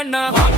I'm not.